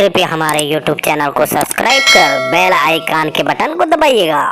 कृपया हमारे YouTube channel को सब्सक्राइब कर बेल आइकन के बटन को दबाइएगा।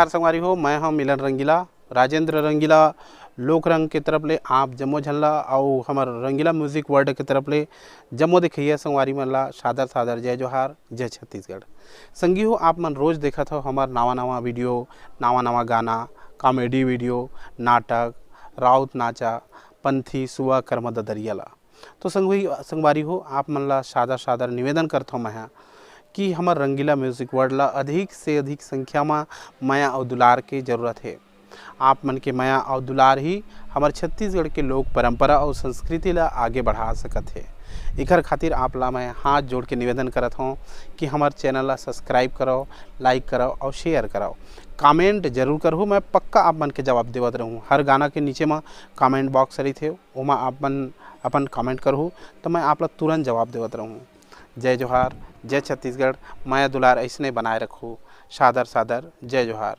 जोहार संगवारी हो। मैं हम मिलन रंगीला, राजेंद्र रंगीला लोक रंग के तरफ ले आप जम्मो झनला और हमार रंगीला म्यूजिक वर्ल्ड के तरफ ले जम्मो देखिए संगवारी मन ला सादर सादर जय जोहार, जय छत्तीसगढ़। संगी हो आप मन रोज देखत हो हमार नवा नवा वीडियो, नवा नवा गाना, कॉमेडी वीडियो, नाटक, राउत नाचा, पंथी सुआ कर्म दरियाला। तो संगवारी हो आप मन ला सादर सादर निवेदन करता हूँ मैं कि हमार रंगीला म्यूजिक वर्ल्ड ला अधिक से अधिक संख्या में माया और दुलार के जरूरत है। आप मन के माया और दुलार ही हमारे छत्तीसगढ़ के लोक परंपरा और संस्कृति ला आगे बढ़ा सकत है। इकर खातिर आप ला मैं हाथ जोड़ के निवेदन करत हूँ कि हमारे चैनल ला सब्सक्राइब करो, लाइक करो और शेयर करो, कमेंट जरूर करो। मैं पक्का आप मन के जवाब देवत रहूँ। हर गाना के नीचे में कमेंट बॉक्स रही थे, वहाँ आप मन अपन कमेंट करूँ तो मैं आप ला तुरंत जवाब देवत रहूँ। जय जोहार, जय छत्तीसगढ़। माया दुलार ऐसने बनाए रखूँ। सादर सादर जय जोहार।